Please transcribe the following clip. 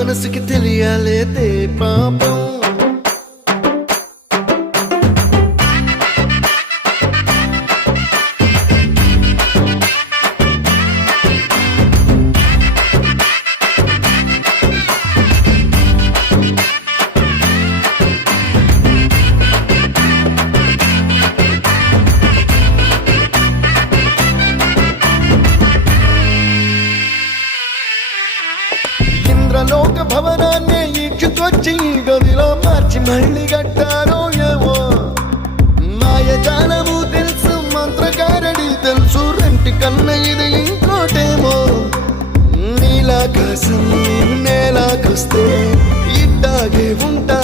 మనసుకి తెలియాలేదే పాపం. ఇంద్రలోక భవనాన్ని ఈడ్చుకొచ్చి గదిలో మార్చి మళ్ళీ కట్టారో ఏమో. మాయజాలము తెలుసు, మంత్రకారడి తెలుసు, రెంటి కన్న ఇది ఇంకోటేమో. నీలాకాశం నేలాకొస్తే ఇట్టాగే ఉంటా